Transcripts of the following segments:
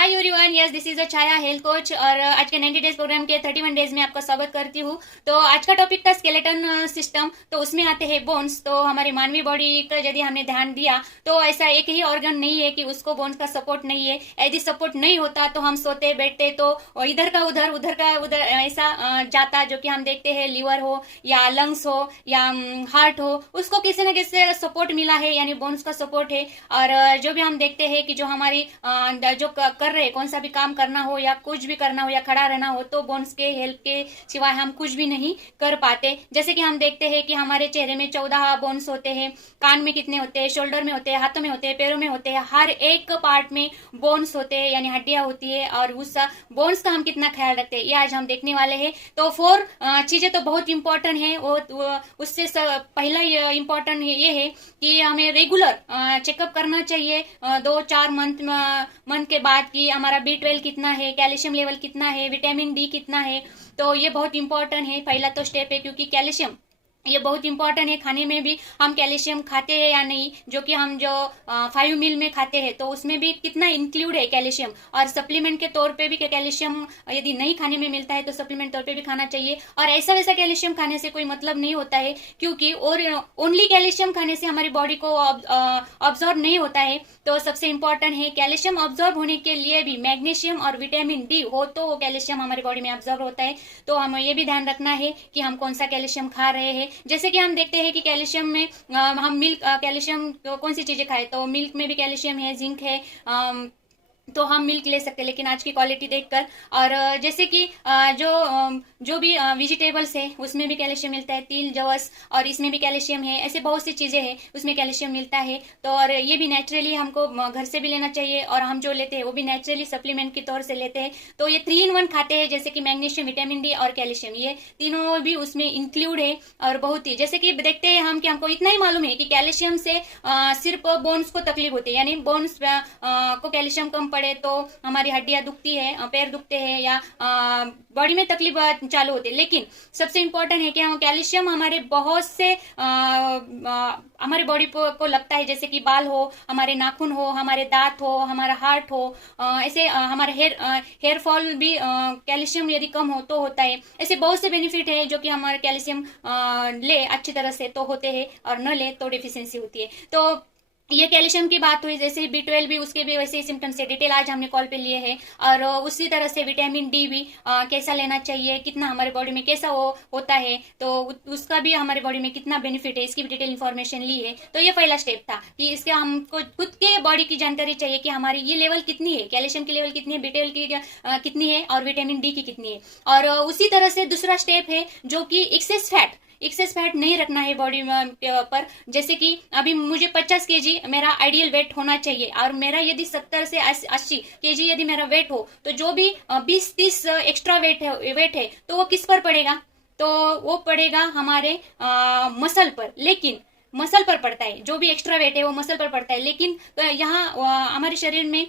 Hi everyone, yes this is a Chhaya health coach और आज के 90 डेज प्रोग्राम के 31 डेज में आपका स्वागत करती हूँ। तो आज का टॉपिक था स्केलेटन सिस्टम। तो उसमें आते हैं बोन्स। तो हमारी मानवीय बॉडी का यदि हमने ध्यान दिया तो ऐसा एक ही ऑर्गन नहीं है कि उसको बोन्स का सपोर्ट नहीं है। यदि सपोर्ट नहीं होता तो हम सोते बैठते तो इधर का उधर उधर का उधर ऐसा जाता, जो कि हम देखते हैं लीवर हो या लंग्स हो या हार्ट हो, उसको किसी न किसी सपोर्ट मिला है, यानी बोन्स का सपोर्ट है। और जो भी हम देखते हैं कि जो हमारी जो कर रहे कौन सा भी काम करना हो या कुछ भी करना हो या खड़ा रहना हो, तो बोन्स के हेल्प के सिवाय हम कुछ भी नहीं कर पाते। जैसे कि हम देखते हैं कि हमारे चेहरे में 14 बोन्स होते हैं, कान में कितने होते हैं, शोल्डर में होते हैं, हाथों में होते हैं, पैरों में होते हैं, हर एक पार्ट में बोन्स होते हैं, यानी हड्डियां होती है। और उस बोन्स का हम कितना ख्याल रखते हैं ये आज हम देखने वाले हैं। तो 4 चीजें तो बहुत इंपॉर्टेंट है। उससे पहला इंपॉर्टेंट ये है कि हमें रेगुलर चेकअप करना चाहिए 2-4 मंथ के बाद, कि हमारा B12 कितना है, कैल्शियम लेवल कितना है, विटामिन डी कितना है। तो ये बहुत इंपॉर्टेंट है, पहला तो स्टेप है, क्योंकि कैल्शियम ये बहुत इंपॉर्टेंट है। खाने में भी हम कैल्शियम खाते हैं या नहीं, जो कि हम जो 5 मील में खाते हैं तो उसमें भी कितना इंक्लूड है कैल्शियम। और सप्लीमेंट के तौर पे भी कैल्शियम यदि नहीं खाने में मिलता है तो सप्लीमेंट तौर पे भी खाना चाहिए। और ऐसा वैसा कैल्शियम खाने से कोई मतलब नहीं होता है, क्योंकि और ओनली कैल्शियम खाने से हमारी बॉडी को ऑब्जॉर्व नहीं होता है। तो सबसे इंपॉर्टेंट है कैल्शियम ऑब्जॉर्व होने के लिए भी मैग्नीशियम और विटामिन डी हो तो वो कैल्शियम हमारी बॉडी में ऑब्जॉर्व होता है। तो हमें ये भी ध्यान रखना है कि हम कौन सा कैल्शियम खा रहे हैं। जैसे कि हम देखते हैं कि कैल्शियम में हम मिल्क कैल्शियम कौन सी चीजें खाए, तो मिल्क में भी कैल्शियम है, जिंक है, तो हम मिल्क ले सकते हैं, लेकिन आज की क्वालिटी देखकर। और जैसे कि जो भी वेजिटेबल्स है उसमें भी कैल्शियम मिलता है, तिल, जवस, और इसमें भी कैल्शियम है। ऐसे बहुत सी चीजें हैं उसमें कैल्शियम मिलता है। तो और ये भी नेचुरली हमको घर से भी लेना चाहिए, और हम जो लेते हैं वो भी नेचुरली सप्लीमेंट के तौर से लेते हैं। तो ये 3 in 1 खाते हैं, जैसे कि मैग्नीशियम, विटामिन डी और कैल्शियम, ये तीनों भी उसमें इंक्लूड है। और बहुत ही जैसे कि देखते हैं हम कि हमको इतना ही मालूम है कि कैल्शियम से सिर्फ बोन्स को तकलीफ होती है, यानी बोन्स को कैल्शियम कम पड़े तो हमारी हड्डियां दुखती है, पैर दुखते हैं या बॉडी में तकलीफ चालू होती है। लेकिन सबसे इंपॉर्टेंट है कि हम कैल्शियम हमारे बहुत से हमारे बॉडी को लगता है, जैसे कि बाल हो, हमारे नाखून हो, हमारे दांत हो, हमारा हार्ट हो, ऐसे हमारा हेयर फॉल भी कैल्शियम यदि कम हो तो होता है। ऐसे बहुत से बेनिफिट है जो कि हमारे कैल्शियम ले अच्छी तरह से तो होते हैं, और न ले तो डिफिशियंसी होती है। तो ये कैल्शियम की बात हुई। जैसे B12 भी, उसके भी वैसे ही सिम्टम्स है, डिटेल आज हमने कॉल पे लिए हैं। और उसी तरह से विटामिन डी भी कैसा लेना चाहिए, कितना हमारे बॉडी में कैसा होता है, तो उसका भी हमारे बॉडी में कितना बेनिफिट है, इसकी भी डिटेल इन्फॉर्मेशन ली है। तो ये पहला स्टेप था कि इसके हमको खुद के बॉडी की जानकारी चाहिए कि हमारी ये लेवल कितनी है, कैल्शियम की लेवल कितनी है, B12 की कितनी है, और विटामिन डी की कितनी है। और उसी तरह से दूसरा स्टेप है जो कि एक्सेस फैट नहीं रखना है बॉडी पर। जैसे कि अभी मुझे 50 केजी मेरा आइडियल वेट होना चाहिए, और मेरा यदि 70 से 80 केजी यदि मेरा वेट हो, तो जो भी 20-30 एक्स्ट्रा वेट है तो वो किस पर पड़ेगा, तो वो पड़ेगा हमारे मसल पर। लेकिन मसल पर पड़ता है, जो भी एक्स्ट्रा वेट है वो मसल पर पड़ता है। लेकिन यहाँ हमारे शरीर में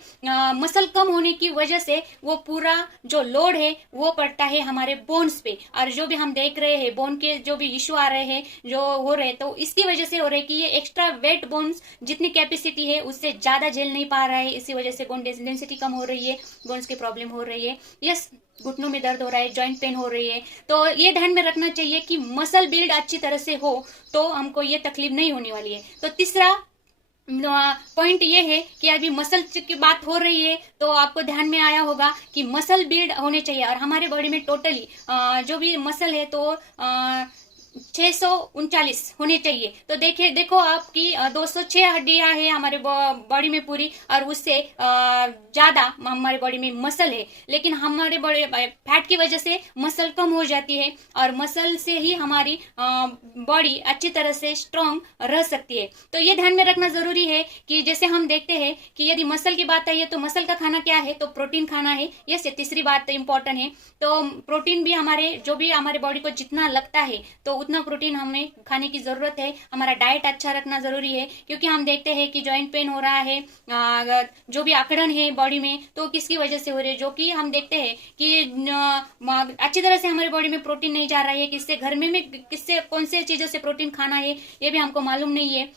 मसल कम होने की वजह से वो पूरा जो लोड है वो पड़ता है हमारे बोन्स पे। और जो भी हम देख रहे हैं बोन के जो भी इश्यू आ रहे हैं, जो हो रहे हैं, तो इसकी वजह से हो रहा है कि ये एक्स्ट्रा वेट बोन्स जितनी कैपेसिटी है उससे ज्यादा झेल नहीं पा रहा है। इसी वजह से बोन डेंसिटी कम हो रही है, बोन्स की प्रॉब्लम हो रही है। यस, घुटनों में दर्द हो रहा है, जॉइंट पेन हो रही है। तो ये ध्यान में रखना चाहिए कि मसल बिल्ड अच्छी तरह से हो तो हमको ये तकलीफ नहीं होने वाली है। तो तीसरा पॉइंट ये है कि अभी मसल की बात हो रही है तो आपको ध्यान में आया होगा कि मसल बिल्ड होने चाहिए। और हमारे बॉडी में टोटली जो भी मसल है तो 639 होने चाहिए। तो देखो आपकी 206 हड्डियां है हमारे बॉडी में पूरी, और उससे ज्यादा हमारे बॉडी में मसल है। लेकिन हमारे बॉडी फैट की वजह से मसल कम हो जाती है, और मसल से ही हमारी बॉडी अच्छी तरह से स्ट्रांग रह सकती है। तो ये ध्यान में रखना जरूरी है कि जैसे हम देखते हैं कि यदि मसल की बात आई है तो मसल का खाना क्या है, तो प्रोटीन खाना है। ये तीसरी बात इंपॉर्टेंट है। तो प्रोटीन भी जो भी हमारे बॉडी को जितना लगता है तो उतना प्रोटीन हमें खाने की जरूरत है। हमारा डाइट अच्छा रखना जरूरी है, क्योंकि हम देखते हैं कि जॉइंट पेन हो रहा है, जो भी अकड़न है बॉडी में, तो किसकी वजह से हो रही है, जो कि हम देखते हैं कि अच्छी तरह से हमारी बॉडी में प्रोटीन नहीं जा रहा है। किससे घर में किससे कौन से चीजों से प्रोटीन खाना है ये भी हमको मालूम नहीं है।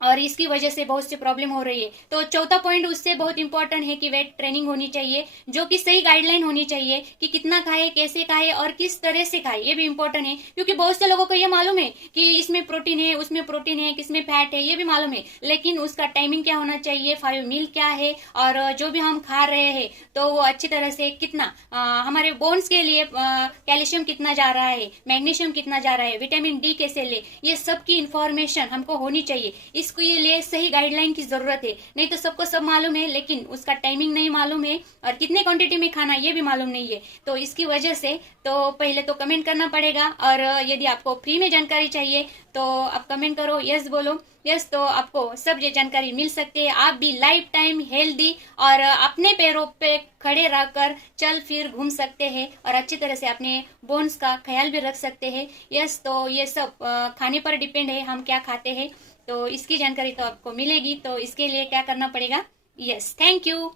और इसकी वजह से बहुत सी प्रॉब्लम हो रही है। तो चौथा पॉइंट उससे बहुत इंपॉर्टेंट है कि वेट ट्रेनिंग होनी चाहिए, जो कि सही गाइडलाइन होनी चाहिए कि कितना खाए, कैसे खाए और किस तरह से खाए, ये भी इंपॉर्टेंट है। क्योंकि बहुत से लोगों को ये मालूम है कि इसमें प्रोटीन है, उसमें प्रोटीन है, किसमें फैट है, ये भी मालूम है, लेकिन उसका टाइमिंग क्या होना चाहिए, 5 मील क्या है, और जो भी हम खा रहे हैं तो वो अच्छी तरह से कितना हमारे बोन्स के लिए कैल्शियम कितना जा रहा है, मैग्नीशियम कितना जा रहा है, विटामिन डी कैसे ले, ये सब की इंफॉर्मेशन हमको होनी चाहिए। इसको ये लिए सही गाइडलाइन की जरूरत है। नहीं तो सबको सब मालूम है, लेकिन उसका टाइमिंग नहीं मालूम है और कितने क्वांटिटी में खाना ये भी मालूम नहीं है। तो इसकी वजह से तो पहले तो कमेंट करना पड़ेगा, और यदि आपको फ्री में जानकारी चाहिए तो आप कमेंट करो, यस बोलो, यस, तो आपको सब ये जानकारी मिल सकती है। आप भी लाइफ टाइम हेल्दी और अपने पैरों पे खड़े रहकर चल फिर घूम सकते हैं और अच्छी तरह से अपने बोन्स का ख्याल भी रख सकते हैं। यस, तो ये सब खाने पर डिपेंड है, हम क्या खाते हैं। तो इसकी जानकारी तो आपको मिलेगी, तो इसके लिए क्या करना पड़ेगा। Yes, thank you.